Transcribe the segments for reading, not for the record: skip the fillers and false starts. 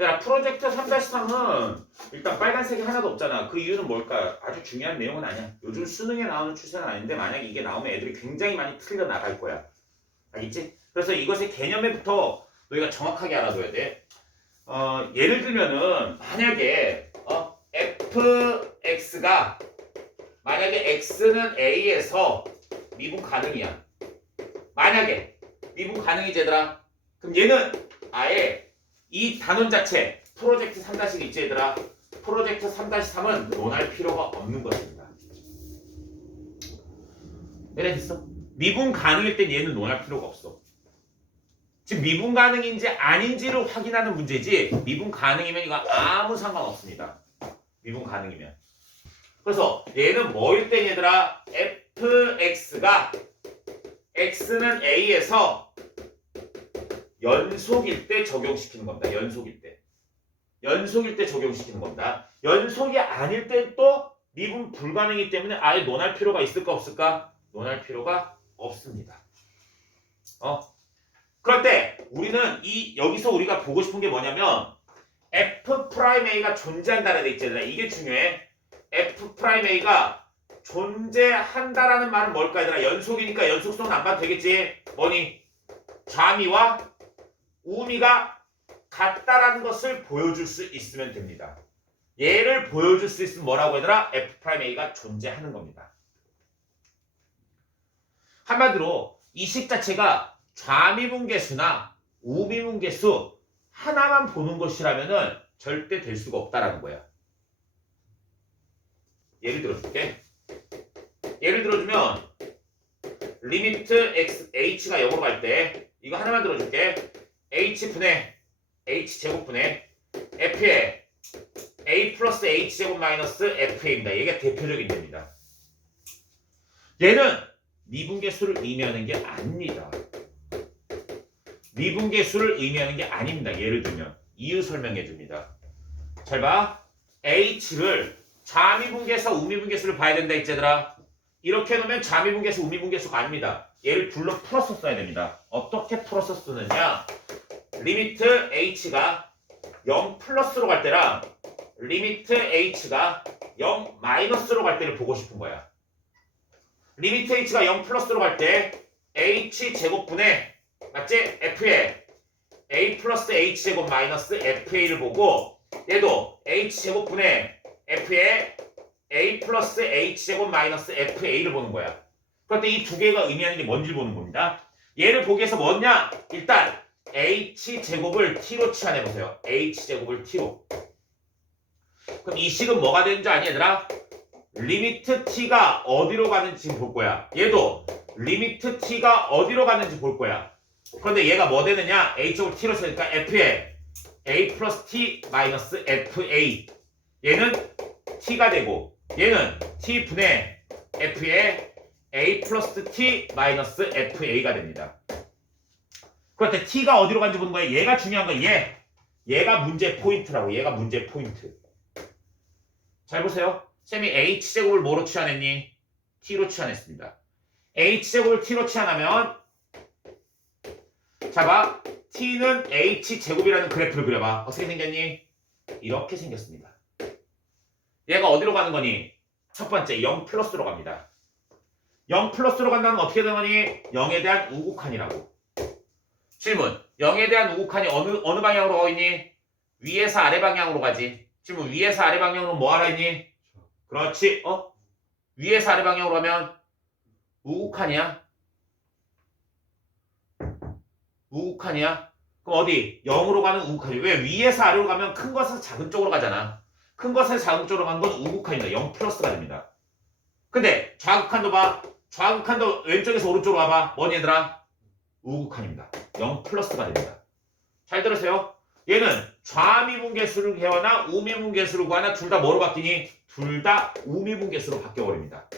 야, 프로젝트 3-3은 일단 빨간색이 하나도 없잖아. 그 이유는 뭘까? 아주 중요한 내용은 아니야. 요즘 수능에 나오는 추세는 아닌데 만약에 이게 나오면 애들이 굉장히 많이 틀려 나갈 거야. 알겠지? 그래서 이것의 개념에부터 너희가 정확하게 알아둬야 돼. 예를 들면은 만약에 fx가 만약에 x는 a에서 미분 가능이야. 만약에 미분 가능이지 얘들아. 그럼 얘는 아예 이 단원 자체 프로젝트 3-1 있지 얘들아. 프로젝트 3-3은 논할 필요가 없는 것입니다. 이해됐어? 미분 가능일 땐 얘는 논할 필요가 없어. 지금 미분 가능인지 아닌지를 확인하는 문제지 미분 가능이면 이거 아무 상관없습니다. 미분 가능이면. 그래서 얘는 뭐일 땐 얘들아 fx가 x는 a에서 연속일 때 적용시키는 겁니다. 연속일 때. 연속일 때 적용시키는 겁니다. 연속이 아닐 땐 또 미분 불가능이기 때문에 아예 논할 필요가 있을까 없을까? 논할 필요가 없습니다. 그럴 때 우리는 여기서 우리가 보고 싶은 게 뭐냐면 f'a가 존재한다는 데 있잖아요. 이게 중요해. f'a가 존재한다라는 말은 뭘까 얘들아? 연속이니까 연속성은 안 봐도 되겠지? 뭐니? 좌미와 우미가 같다라는 것을 보여줄 수 있으면 됩니다. 얘를 보여줄 수 있으면 뭐라고 얘들아? f'a가 존재하는 겁니다. 한마디로 이 식 자체가 좌미분계수나 우미분계수 하나만 보는 것이라면은 절대 될 수가 없다라는 거야. 예를 들어줄게. 예를 들어주면 리미트 x h가 0으로 갈 때 이거 하나만 들어줄게. h분의 h제곱분의 f의 a 플러스 h제곱 마이너스 fa입니다. 얘가 대표적인 예입니다. 얘는 미분계수를 의미하는 게 아닙니다. 미분계수를 의미하는 게 아닙니다. 예를 들면 이유 설명해 줍니다. 잘 봐. h를 좌미분계수, 우미분계수를 봐야 된다 했잖아. 이렇게 놓으면 좌미분계수, 우미분계수가 아닙니다. 얘를 둘로 풀어서 써야 됩니다. 어떻게 풀어서 쓰느냐? 리미트 h가 0 플러스로 갈 때랑 리미트 h가 0 마이너스로 갈 때를 보고 싶은 거야. 리미트 h가 0 플러스로 갈 때 h제곱분의 맞지? f의 a 플러스 h제곱 마이너스 fa를 보고 얘도 h제곱분의 f의 a 플러스 h제곱 마이너스 fa를 보는 거야. 그런데 이 두 개가 의미하는 게 뭔지 보는 겁니다. 얘를 보기 위해서 뭐냐? 일단 h제곱을 t로 치환해보세요. h제곱을 t로. 그럼 이 식은 뭐가 되는지 아니 얘들아? 리미트 t가 어디로 가는지 볼 거야. 얘도 리미트 t가 어디로 가는지 볼 거야. 그런데 얘가 뭐 되느냐? h제곱 t로 쓰니까 f의 a 플러스 t 마이너스 fa. 얘는 t가 되고 얘는 t분의 f의 a 플러스 t 마이너스 fa가 됩니다. 그런데 t가 어디로 간지 보는 거야. 얘가 중요한 거야. 얘가 문제 포인트라고. 얘가 문제 포인트. 잘 보세요. 쌤이 h제곱을 뭐로 치환했니? t로 치환했습니다. h제곱을 t로 치환하면 자 봐. t는 h제곱이라는 그래프를 그려봐. 어떻게 생겼니? 이렇게 생겼습니다. 얘가 어디로 가는 거니? 첫 번째 0 플러스로 갑니다. 0 플러스로 간다는 건 어떻게 되는 거니? 0에 대한 우극한이라고. 질문. 0에 대한 우극한이 어느 방향으로 가고 있니? 위에서 아래 방향으로 가지. 질문. 위에서 아래 방향으로 뭐 하라 했니? 그렇지. 위에서 아래 방향으로 가면 우극한이야. 우극한이야. 그럼 어디? 0으로 가는 우극한이. 왜? 위에서 아래로 가면 큰 것에서 작은 쪽으로 가잖아. 큰 것에서 작은 쪽으로 간 건 우극한입니다. 0 플러스가 됩니다. 근데 좌극한도 봐. 좌극한도 왼쪽에서 오른쪽으로 와봐. 뭐니 얘들아? 우극한입니다. 0 플러스가 됩니다. 잘 들으세요. 얘는 좌미분계수를 구하나 우미분계수를 구하나 둘 다 뭐로 바뀌니? 둘 다 우미분계수로 바뀌어버립니다.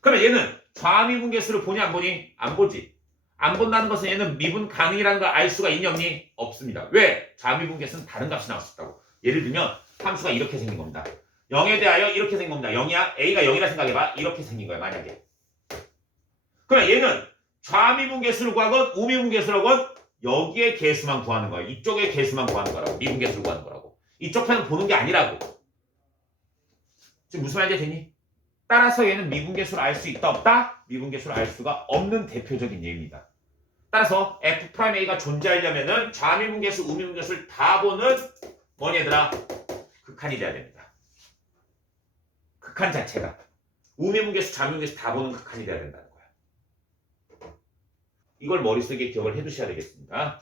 그러면 얘는 좌미분계수를 보니 안 보니? 안 보지. 안 본다는 것은 얘는 미분 가능이라는 걸 알 수가 있니 없니? 없습니다. 왜? 좌미분계수는 다른 값이 나올 수 있다고. 예를 들면 함수가 이렇게 생긴 겁니다. 0에 대하여 이렇게 생긴 겁니다. 0이야? a가 0이라 생각해봐. 이렇게 생긴 거야 만약에. 그러면 얘는 좌미분계수를 구하건 우미분계수를 하건 여기에 개수만 구하는 거야. 이쪽에 개수만 구하는 거라고. 미분계수를 구하는 거라고. 이쪽 편은 보는 게 아니라고. 지금 무슨 말인지 되니? 따라서 얘는 미분계수를 알 수 있다 없다? 미분계수를 알 수가 없는 대표적인 예입니다. 따라서 F'A가 존재하려면은 좌미분계수, 우미분계수를 다 보는 뭐니 얘들아? 극한이 돼야 됩니다. 극한 자체가. 우미분계수, 좌미분계수 다 보는 극한이 돼야 된다는 거야. 이걸 머릿속에 기억을 해두셔야 되겠습니다.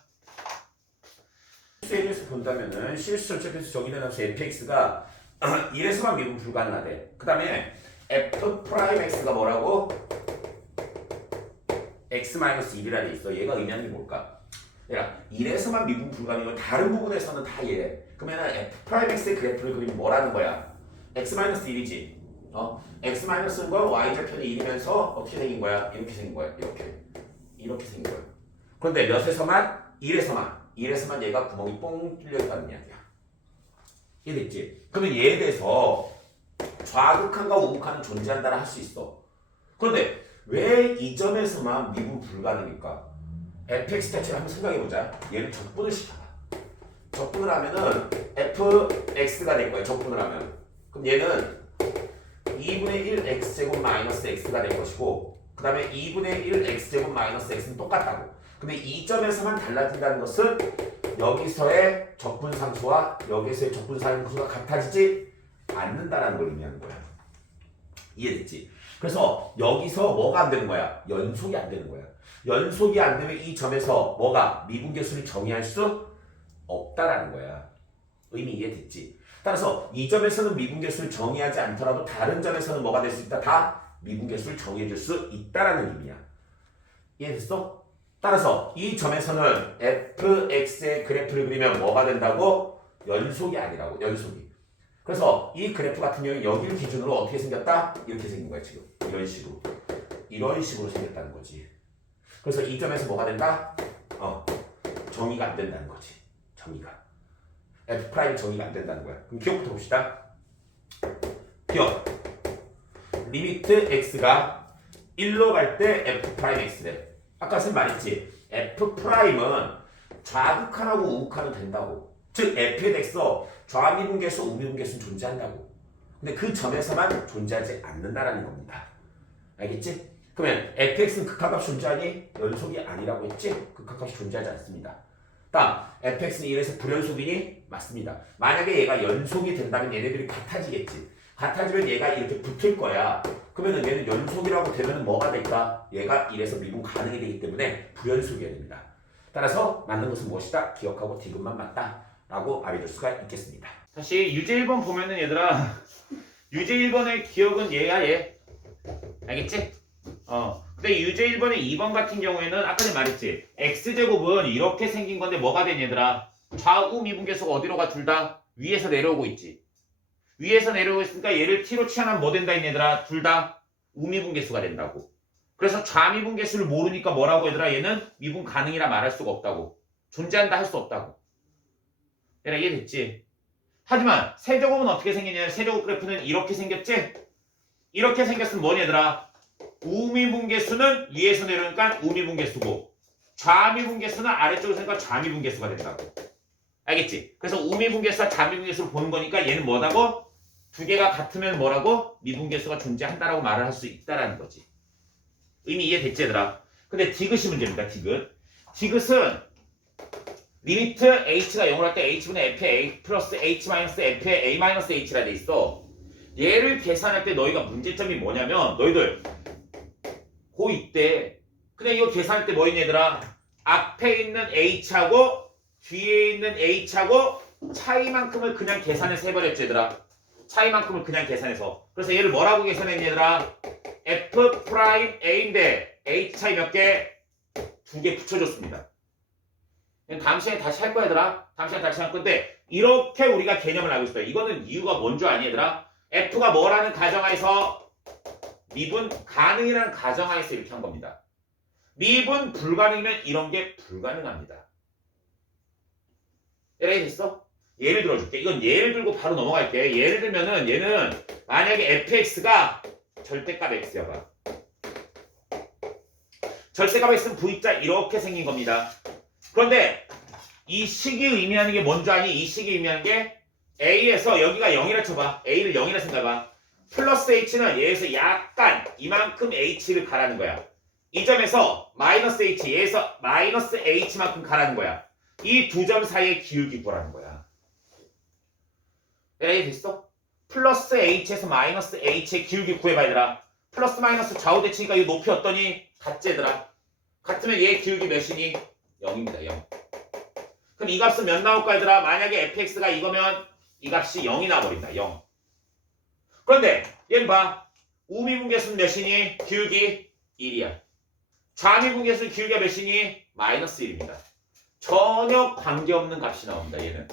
실수에서 본다면은 실수 절차에서 정의된 함수 fx가 1에서만 미분 불가능하대. 그 다음에 f'x가 뭐라고? x-1이라 돼 있어. 얘가 의미하는 게 뭘까? 얘가 1에서만 미분 불가능이고 다른 부분에서는 다 얘. 그러면 f'x의 그래프를 그리면 뭐라는 거야? x-1이지. x-은 건 y절편이 1이면서 어떻게 생긴 거야? 이렇게 생긴 거야. 이렇게 생긴 거야. 그런데 몇에서만? 1에서만 얘가 구멍이 뽕 뚫려 있다는 이야기야. 이해됐지? 그러면 얘에 대해서 좌극한과 우극한은 존재한다라 할 수 있어. 그런데 왜 이 점에서만 미분 불가능일까? fx 자체를 한번 생각해보자. 얘를 적분을 시켜봐. 적분을 하면은 fx가 될 거야. 적분을 하면. 그럼 얘는 2분의 1 x제곱 마이너스 x가 될 것이고, 그 다음에 2분의 1 x제곱 마이너스 x는 똑같다고. 근데 이 점에서만 달라진다는 것은 여기서의 적분상수와 여기서의 적분상수가 같아지지 않는다라는 걸 의미하는 거야. 이해됐지? 그래서 여기서 뭐가 안 되는 거야? 연속이 안 되는 거야. 연속이 안 되면 이 점에서 뭐가 미분계수를 정의할 수 없다라는 거야. 의미 이해됐지? 따라서 이 점에서는 미분계수를 정의하지 않더라도 다른 점에서는 뭐가 될 수 있다? 다 미분계수를 정의해줄 수 있다라는 의미야. 이해됐어? 따라서 이 점에서는 fx의 그래프를 그리면 뭐가 된다고? 연속이 아니라고. 연속이. 그래서 이 그래프 같은 경우는 여기를 기준으로 어떻게 생겼다? 이렇게 생긴 거야 지금. 이런 식으로 생겼다는 거지. 그래서 이 점에서 뭐가 된다? 정의가 안 된다는 거지. 정의가. F' 정의가 안 된다는 거야. 그럼 기억부터 봅시다. 기억. 리미트 x가 1로 갈 때 F'x래. 아까 선생님 말했지. F'은 좌극한하고 우극한은 된다고. 즉 F에 대해서 좌미분계수, 우미분계수는 존재한다고. 근데 그 점에서만 존재하지 않는다라는 겁니다. 알겠지? 그러면 fx는 극한값 존재하니? 연속이 아니라고 했지? 극한값이 존재하지 않습니다. 다음, fx는 1에서 불연속이니? 맞습니다. 만약에 얘가 연속이 된다면 얘네들이 같아지겠지. 같아지면 얘가 이렇게 붙을 거야. 그러면 얘는 연속이라고 되면 뭐가 될까? 얘가 1에서 미분 가능이 되기 때문에 불연속이어야 됩니다. 따라서 맞는 것은 무엇이다? 기억하고 디귿만 맞다 라고 말해줄 수가 있겠습니다. 다시 유제 1번 보면은 얘들아 유제 1번의 기억은 얘야 얘. 알겠지? 근데 유제 1번의 2번 같은 경우에는 아까 전에 말했지. x제곱은 이렇게 생긴 건데 뭐가 되니 얘들아? 좌우 미분계수가 어디로 가? 둘 다 위에서 내려오고 있지. 위에서 내려오고 있으니까 얘를 t로 치환하면 뭐 된다 얘들아? 둘 다 우미분계수가 된다고. 그래서 좌미분계수를 모르니까 뭐라고 얘들아? 얘는 미분 가능이라 말할 수가 없다고. 존재한다 할 수 없다고. 얘들아 이해됐지? 하지만 세제곱은 어떻게 생겼냐? 세제곱 그래프는 이렇게 생겼지? 이렇게 생겼으면 뭐니 얘들아? 우미분계수는 위에서 내려오니까 우미분계수고 좌미분계수는 아래쪽에서 생기니까 좌미분계수가 된다고. 알겠지? 그래서 우미분계수와 좌미분계수를 보는 거니까 얘는 뭐라고? 두 개가 같으면 뭐라고? 미분계수가 존재한다라고 말을 할 수 있다라는 거지. 의미 이해됐지 얘들아? 근데 디귿이 문제입니다. 디귿은 리미트 h가 0을 할 때 h분의 fA 플러스 h-f의 a-h라 돼 있어. 얘를 계산할 때 너희가 문제점이 뭐냐면 너희들 고2 때 그냥 이거 계산할 때 뭐였냐 얘들아? 앞에 있는 h하고 뒤에 있는 h하고 차이만큼을 그냥 계산해서 해버렸지 얘들아. 차이만큼을 그냥 계산해서. 그래서 얘를 뭐라고 계산했냐 얘들아? F'A인데 h 차이 몇 개? 2개 붙여줬습니다. 다음 시간에 다시 할 거야 얘들아. 다음 시간에 다시 할 건데 이렇게 우리가 개념을 알고 있어요. 이거는 이유가 뭔 줄 아니 얘들아? F가 뭐라는 가정하에서 미분 가능이라는 가정하에서 이렇게 한 겁니다. 미분 불가능이면 이런 게 불가능합니다. 이해됐어? 예를 들어줄게. 이건 예를 들고 바로 넘어갈게. 예를 들면은 얘는 만약에 fx가 절대값 x야 봐. 절대값 x는 v자 이렇게 생긴 겁니다. 그런데 이 식이 의미하는 게 뭔지 아니? 이 식이 의미하는 게 A에서 여기가 0이라 쳐봐. A를 0이라 생각해봐. 플러스 H는 얘에서 약간 이만큼 H를 가라는 거야. 이 점에서 마이너스 H, 얘에서 마이너스 H만큼 가라는 거야. 이 두 점 사이의 기울기 구하라는 거야. 내가 이해됐어? 플러스 H에서 마이너스 H의 기울기 구해봐 얘들아. 플러스 마이너스 좌우대칭이니까 이 높이 어떠니? 같지 얘들아. 같으면 얘의 기울기 몇이니? 0입니다. 0. 그럼 이 값은 몇 나올까 얘들아? 만약에 fx가 이거면 이 값이 0이 나와버린다. 0. 그런데 얘는 봐. 우미분계수는 몇이니? 기울기 1이야. 좌미분계수 기울기가 몇이니? 마이너스 1입니다. 전혀 관계없는 값이 나옵니다. 얘는.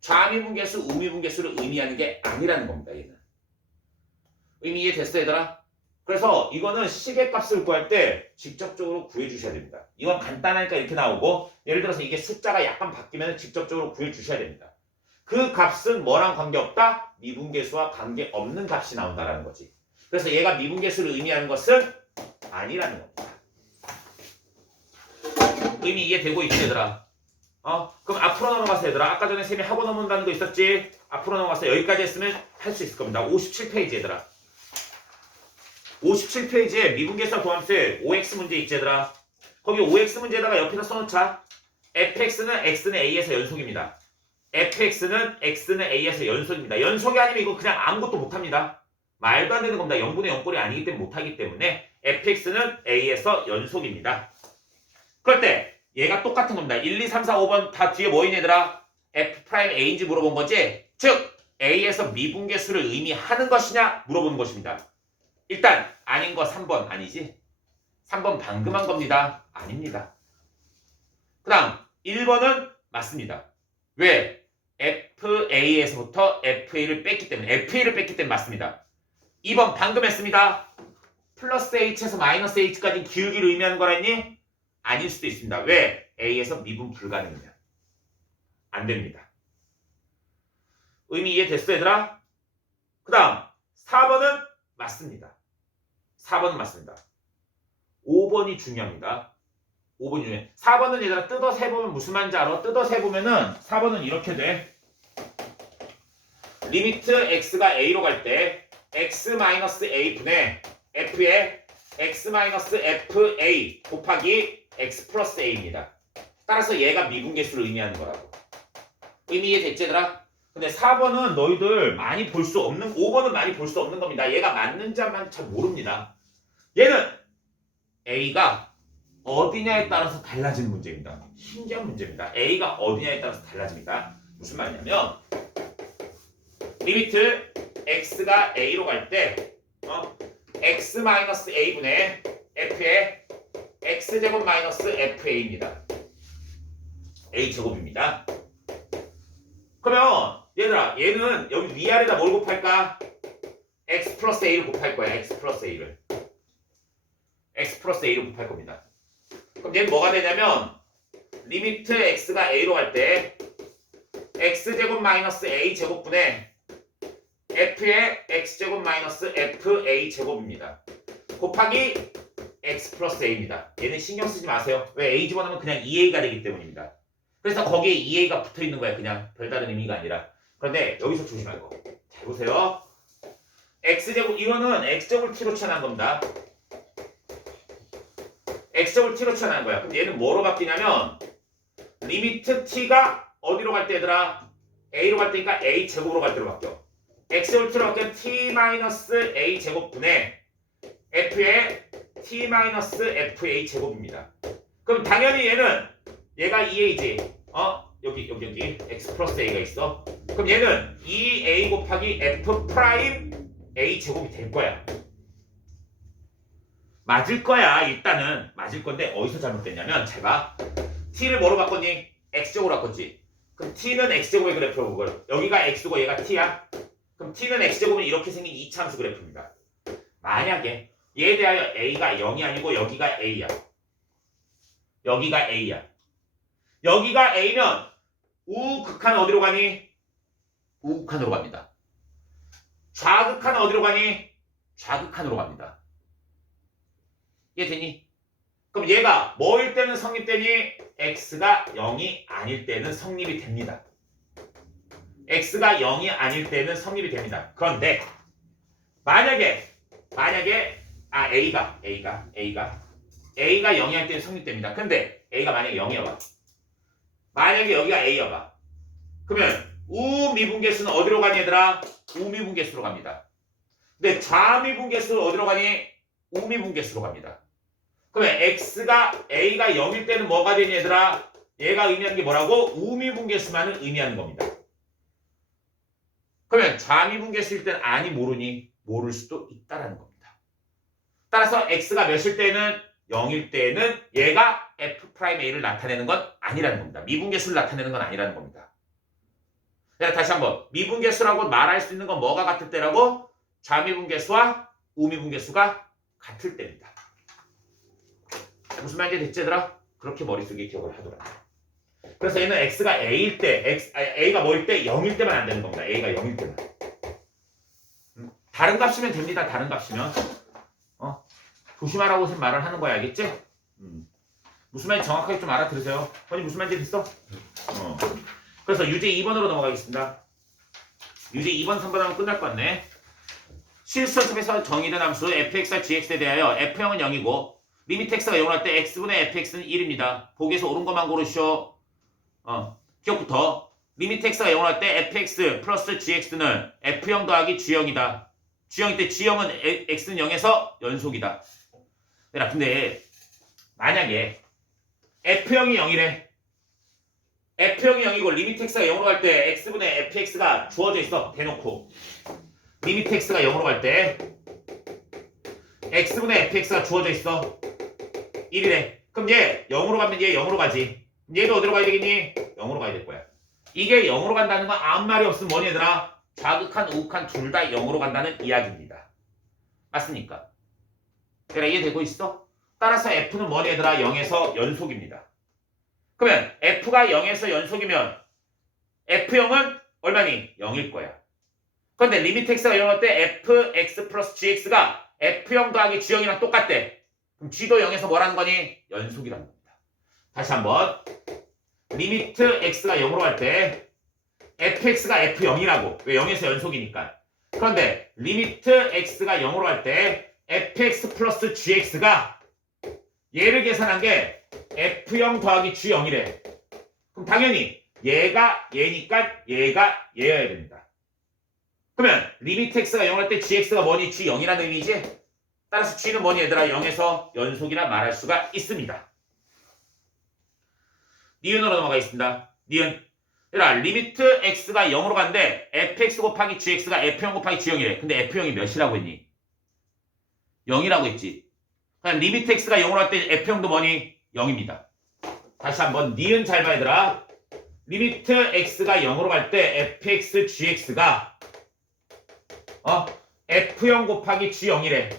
좌미분계수, 우미분계수를 의미하는 게 아니라는 겁니다. 얘는. 의미 이해됐어 얘들아? 그래서 이거는 식의 값을 구할 때 직접적으로 구해주셔야 됩니다. 이건 간단하니까 이렇게 나오고 예를 들어서 이게 숫자가 약간 바뀌면 직접적으로 구해주셔야 됩니다. 그 값은 뭐랑 관계없다? 미분계수와 관계없는 값이 나온다는 거지. 그래서 얘가 미분계수를 의미하는 것은 아니라는 겁니다. 의미 이해되고 있지 얘들아? 그럼 앞으로 넘어가서 얘들아. 아까 전에 쌤이 하고 넘어간다는 거 있었지? 앞으로 넘어가서 여기까지 했으면 할 수 있을 겁니다. 57페이지 얘들아. 57페이지에 미분계수와 도함수의 OX 문제 있지 얘들아. 거기 OX 문제에다가 옆에다 써놓자. fx는 x는 a에서 연속입니다. fx는 x는 a에서 연속입니다. 연속이 아니면 이거 그냥 아무것도 못합니다. 말도 안 되는 겁니다. 0분의 0꼴이 아니기 때문에 못하기 때문에 fx는 a에서 연속입니다. 그럴 때 얘가 똑같은 겁니다. 1, 2, 3, 4, 5번 다 뒤에 뭐 있니 얘들아? f'a인지 물어본 거지? 즉 a에서 미분계수를 의미하는 것이냐 물어보는 것입니다. 일단 아닌 거 3번 아니지? 3번 방금 한 겁니다. 아닙니다. 그 다음 1번은 맞습니다. 왜? FA에서부터 FA를 뺐기 때문에 맞습니다. 2번 방금 했습니다. 플러스 H에서 마이너스 H까지 기울기를 의미하는 거라 했니? 아닐 수도 있습니다. 왜? A에서 미분 불가능이면 안 됩니다. 의미 이해됐어 얘들아? 그 다음 4번은 맞습니다. 4번은 맞습니다. 5번이 중요합니다. 5번이 중요해. 4번은 얘들아 뜯어서 해보면 무슨 말인지 알아? 뜯어서 해보면은 4번은 이렇게 돼. 리미트 x가 a로 갈 때 x-a 분의 f의 x-fa 곱하기 x 플러스 a입니다. 따라서 얘가 미분계수를 의미하는 거라고. 의미 이해됐지 얘들아? 근데 4번은 너희들 많이 볼 수 없는 5번은 많이 볼 수 없는 겁니다. 얘가 맞는지 안 맞는지 잘 모릅니다. 얘는 A가 어디냐에 따라서 달라지는 문제입니다. 신기한 문제입니다. A가 어디냐에 따라서 달라집니다. 무슨 말이냐면 리미트 X가 A로 갈 때 X-A분의 F의 X제곱 마이너스 FA입니다. A제곱입니다. 그러면 얘들아 얘는 여기 위아래다 뭘 곱할까? X 플러스 A를 곱할 거야. X 플러스 A를 곱할 겁니다. 그럼 얘는 뭐가 되냐면 리미트 X가 A로 갈 때 X제곱 마이너스 A제곱분의 F의 X제곱 마이너스 FA제곱입니다. 곱하기 X 플러스 A입니다. 얘는 신경 쓰지 마세요. 왜? A 집어넣으면 그냥 2A가 되기 때문입니다. 그래서 거기에 2A가 붙어있는 거야. 그냥 별다른 의미가 아니라. 그런데 여기서 조심할 거. 잘 보세요. X제곱 이거는 X제곱을 T로 치환한 겁니다. X제곱을 T로 치환한 거야. 근데 얘는 뭐로 바뀌냐면 리미트 T가 어디로 갈 때 얘들아? A로 갈 때니까 A제곱으로 갈 때로 바뀌어. X제곱을 T로 바뀌면 T-A제곱분의 F의 T-FA 제곱입니다. 그럼 당연히 얘가 2A지. 여기 X 플러스 A가 있어. 그럼 얘는 2A 곱하기 F 프라임 A 제곱이 될 거야. 맞을 거야. 일단은 맞을 건데 어디서 잘못됐냐면 잘 봐. T를 뭐로 바꿨니? X제곱으로 바꿨지. 그럼 T는 X제곱의 그래프로 보고 여기가 X고 얘가 T야. 그럼 T는 X제곱은 이렇게 생긴 이차함수 그래프입니다. 만약에 얘에 대하여 A가 0이 아니고 여기가 A야. 여기가 A야. 여기가 A면 우극한 어디로 가니? 우극한으로 갑니다. 좌극한 어디로 가니? 좌극한으로 갑니다. 이해되니? 그럼 얘가 뭐일 때는 성립되니? x가 0이 아닐 때는 성립이 됩니다. x가 0이 아닐 때는 성립이 됩니다. 그런데 만약에 A가 0이 할 때는 성립됩니다. 근데 A가 만약에 0이어봐. 만약에 여기가 A여봐. 그러면 우미분계수는 어디로 가니 얘들아? 우미분계수로 갑니다. 근데 좌미분계수는 어디로 가니? 우미분계수로 갑니다. 그러면 A가 0일 때는 뭐가 되니 얘들아? 얘가 의미하는 게 뭐라고? 우미분계수만을 의미하는 겁니다. 그러면 좌미분계수일 때는 아니 모르니? 모를 수도 있다라는 겁니다. 따라서 X가 몇일 때는 0일 때는 얘가 F'A를 나타내는 건 아니라는 겁니다. 미분계수를 나타내는 건 아니라는 겁니다. 자, 다시 한번 미분계수라고 말할 수 있는 건 뭐가 같을 때라고? 좌미분계수와 우미분계수가 같을 때입니다. 무슨 말인지 됐지 얘들아? 그렇게 머릿속에 기억을 하더라. 그래서 얘는 X가 A일 때, A가 뭐일 때? 0일 때만 안 되는 겁니다. A가 0일 때만. 다른 값이면 됩니다. 다른 값이면. 조심하라고 말을 하는 거야. 알겠지? 무슨 말인지 정확하게 좀 알아들으세요. 아니 무슨 말인지 됐어? 그래서 유제 2번으로 넘어가겠습니다. 유제 2번, 3번 하면 끝날 것 같네. 실수첩에서 정의된 함수 fx와 gx에 대하여 f형은 0이고 리미트 x가 0을 할 때 x분의 fx는 1입니다. 보기에서 옳은 것만 고르시오. 기억부터 리미트 x가 0을 할 때 fx 플러스 gx는 f형 더하기 g형이다. g형일 때 g형은 x는 0에서 연속이다. 근데 만약에 f형이 0이래. f형이 0이고 리미트 x가 0으로 갈 때 x분의 fx가 주어져 있어. 대놓고 리미트 x가 0으로 갈 때 x분의 fx가 주어져 있어. 1이래. 그럼 얘 0으로 가면 얘 0으로 가지. 얘도 어디로 가야 되겠니? 0으로 가야 될 거야. 이게 0으로 간다는 건 아무 말이 없으면 뭐니 얘들아? 좌극한 우극한 둘 다 0으로 간다는 이야기입니다. 맞습니까? 그래 이해되고 있어? 따라서 f는 뭐니 얘들아? 0에서 연속입니다. 그러면 f가 0에서 연속이면 f형은 얼마니? 0일 거야. 그런데 리미트 x가 0할 때 fx 플러스 gx가 f형 더하기 g형이랑 똑같대. 그럼 g도 0에서 뭐라는 거니? 연속이라는 겁니다. 다시 한번 리미트 x가 0으로 갈 때 fx가 f0이라고. 왜? 0에서 연속이니까. 그런데 리미트 x가 0으로 갈 때 fx 플러스 gx가 얘를 계산한 게 f형 더하기 g형이래. 그럼 당연히 얘가 얘니까 얘가 얘여야 됩니다. 그러면 리미트 x가 0을 할 때 gx가 뭐니? g0이라는 의미지? 따라서 g는 뭐니 얘들아? 0에서 연속이라 말할 수가 있습니다. 니은으로 넘어가겠습니다. 니은. 얘들아 리미트 x가 0으로 간데 fx 곱하기 gx가 f형 곱하기 g형이래. 근데 f형이 몇이라고 했니? 0이라고 했지. 그럼 리미트 x가 0으로 갈 때 f형도 뭐니? 0입니다. 다시 한번 니은 잘 봐 얘들아. 리미트 x가 0으로 갈 때 fx gx가 f형 곱하기 g형이래.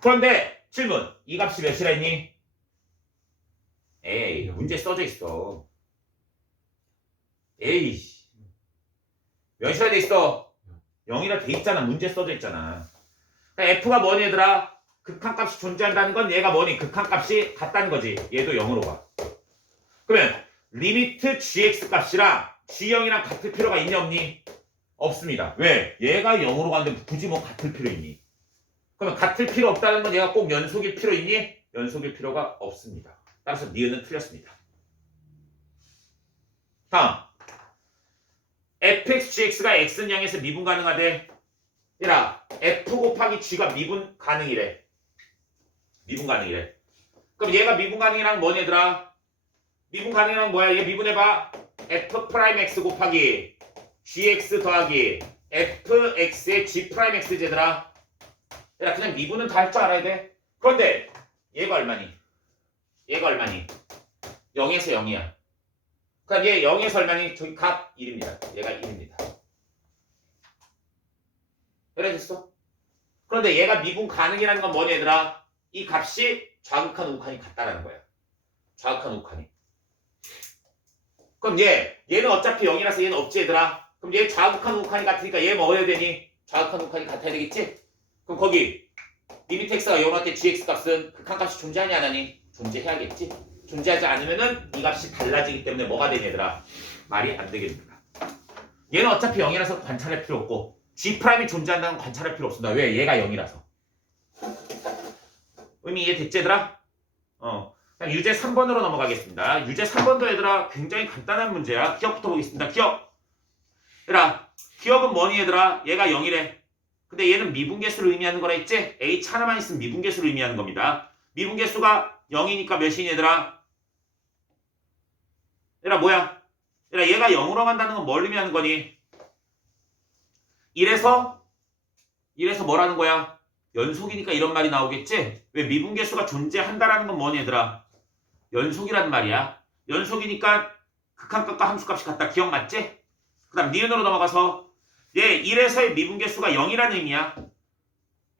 그런데 질문. 이 값이 몇이라 했니? 에이 문제 써져 있어. 에이 몇이라 돼 있어? 0이라 돼 있잖아. 문제 써져 있잖아. 그러니까 f가 뭐니 얘들아? 극한값이 존재한다는 건 얘가 뭐니? 극한값이 같다는 거지. 얘도 0으로 가. 그러면 리미트 gx 값이랑 g형이랑 같을 필요가 있니 없니? 없습니다. 왜? 얘가 0으로 가는데 굳이 뭐 같을 필요 있니? 그러면 같을 필요 없다는 건 얘가 꼭 연속일 필요 있니? 연속일 필요가 없습니다. 따라서 니은은 틀렸습니다. 다음 fx, gx가 x는 0에서 미분 가능하대. 얘라 f 곱하기 g가 미분 가능이래. 미분 가능이래. 그럼 얘가 미분 가능이란 뭐니 얘들아? 미분 가능이란 뭐야? 얘 미분해봐. f'x 곱하기 gx 더하기 fx의 g'x 얘들아. 얘들아 그냥 미분은 다 할 줄 알아야 돼. 그런데 얘가 얼마니? 얘가 얼마니? 0에서 0이야. 그럼 얘 0에서 얼마니? 저기 값 1입니다. 얘가 1입니다. 그래졌어? 그런데 얘가 미분 가능이라는 건 뭐니 얘들아? 이 값이 좌극한 우극한이 같다라는 거야. 좌극한 우극한이. 그럼 얘는 어차피 0이라서 얘는 없지 얘들아. 그럼 얘 좌극한 우극한이 같으니까 얘 뭐 해야 되니? 좌극한 우극한이 같아야 되겠지? 그럼 거기 리미트 x가 0할 때 gx 값은 극한값이 존재하니 안 하니? 존재해야겠지? 존재하지 않으면은 이 값이 달라지기 때문에 뭐가 되냐 얘들아? 말이 안 되게 됩니다. 얘는 어차피 0이라서 관찰할 필요 없고 G'이 존재한다는 건 관찰할 필요 없습니다. 왜? 얘가 0이라서. 의미 이해됐지 얘들아? 그냥 유제 3번으로 넘어가겠습니다. 유제 3번도 얘들아 굉장히 간단한 문제야. 기억부터 보겠습니다. 기억. 얘들아 기억은 뭐니 얘들아? 얘가 0이래. 근데 얘는 미분계수를 의미하는 거라 했지? H 하나만 있으면 미분계수를 의미하는 겁니다. 미분계수가 0이니까 몇이니 얘들아? 얘들아 뭐야? 얘들아 얘가 0으로 간다는 건 뭘 의미하는 거니? 이래서 뭐라는 거야? 연속이니까 이런 말이 나오겠지? 왜 미분계수가 존재한다라는 건 뭐니 얘들아? 연속이란 말이야. 연속이니까 극한값과 함수값이 같다. 기억 맞지? 그 다음 니은으로 넘어가서 얘 1에서의 미분계수가 0이라는 의미야.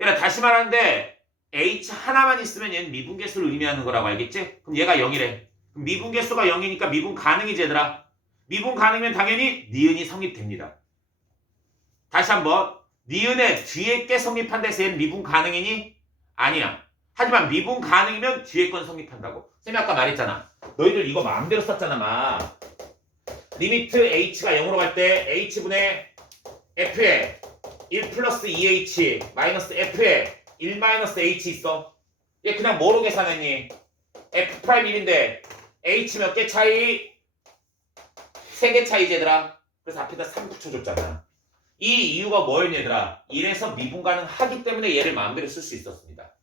얘들아 다시 말하는데 H 하나만 있으면 얘는 미분계수를 의미하는 거라고 알겠지? 그럼 얘가 0이래. 그럼 미분계수가 0이니까 미분 가능이지 얘들아. 미분 가능이면 당연히 니은이 성립됩니다. 다시 한번 니은의 뒤에 게 성립한다 해서 얘는 미분 가능이니? 아니야. 하지만 미분 가능이면 뒤에 건 성립한다고. 쌤이 아까 말했잖아. 너희들 이거 마음대로 썼잖아 막. 리미트 h가 0으로 갈 때 h분의 f에 1 플러스 2h 마이너스 f에 1 마이너스 h 있어. 얘 그냥 뭐로 계산했니? f 프라임 1인데 h 몇 개 차이? 3개 차이지 얘들아. 그래서 앞에다 3 붙여줬잖아. 이 이유가 뭐였니 얘들아? 1에서 미분 가능하기 때문에 얘를 마음대로 쓸 수 있었습니다.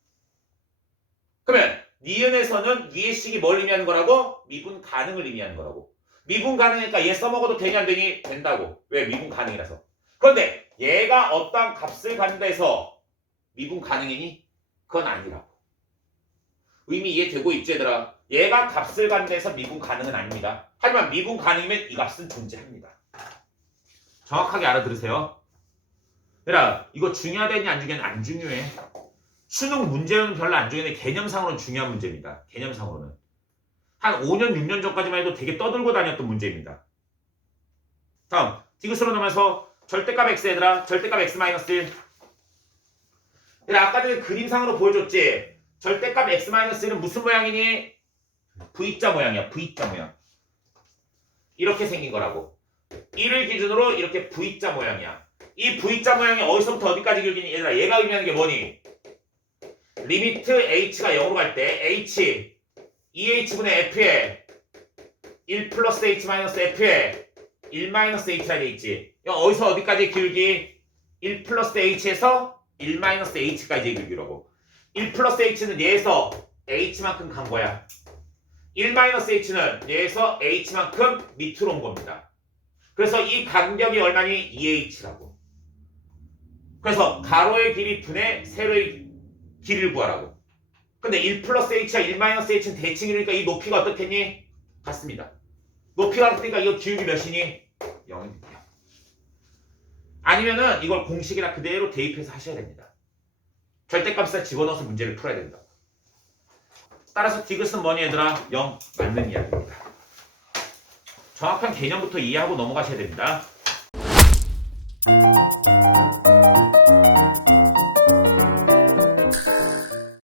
그러면 니은에서는 위의 식이 뭘 의미하는 거라고? 미분 가능을 의미하는 거라고. 미분 가능이니까 얘 써먹어도 되니 안 되니? 된다고. 왜? 미분 가능이라서. 그런데 얘가 어떠한 값을 갖는다 해서 미분 가능이니? 그건 아니라고. 의미 이해되고 있지 얘들아? 얘가 값을 갖는다 해서 미분 가능은 아닙니다. 하지만 미분 가능이면 이 값은 존재합니다. 정확하게 알아들으세요. 얘들아 이거 중요하다니 안 중요하니? 안 중요해. 수능 문제는 별로 안 중요한데 개념상으로는 중요한 문제입니다. 개념상으로는. 한 5년, 6년 전까지만 해도 되게 떠들고 다녔던 문제입니다. 다음, 디귿으로 넘어서 절대값 x 얘들아. 절대값 x-1. 얘들아 아까 전에 그림상으로 보여줬지? 절대값 x-1은 무슨 모양이니? V자 모양이야. V자 모양. 이렇게 생긴 거라고. 1을 기준으로 이렇게 V자 모양이야. 이 V자 모양이 어디서부터 어디까지 길기니? 얘들아 얘가 의미하는 게 뭐니? 리미트 h가 0으로 갈 때 h 2h분의 f에 1 플러스 h 마이너스 f에 1 마이너스 h라 돼 있지. 어디서 어디까지 길기? 1 플러스 h에서 1 마이너스 h까지 길기라고. 1 플러스 h는 얘에서 h만큼 간 거야. 1 마이너스 h는 얘에서 h만큼 밑으로 온 겁니다. 그래서 이 간격이 얼마니? 2h라고. 그래서 가로의 길이 분의 세로의 길이를 구하라고. 근데 1 플러스 h와 1 마이너스 h는 대칭이니까 이 높이가 어떻겠니? 같습니다. 높이가 같으니까 이거 기울기 몇이니? 0입니다. 아니면은 이걸 공식이나 그대로 대입해서 하셔야 됩니다. 절대값에다 집어넣어서 문제를 풀어야 된다. 따라서 디귿은 뭐니 얘들아? 0 맞는 이야기입니다. 정확한 개념부터 이해하고 넘어가셔야 됩니다.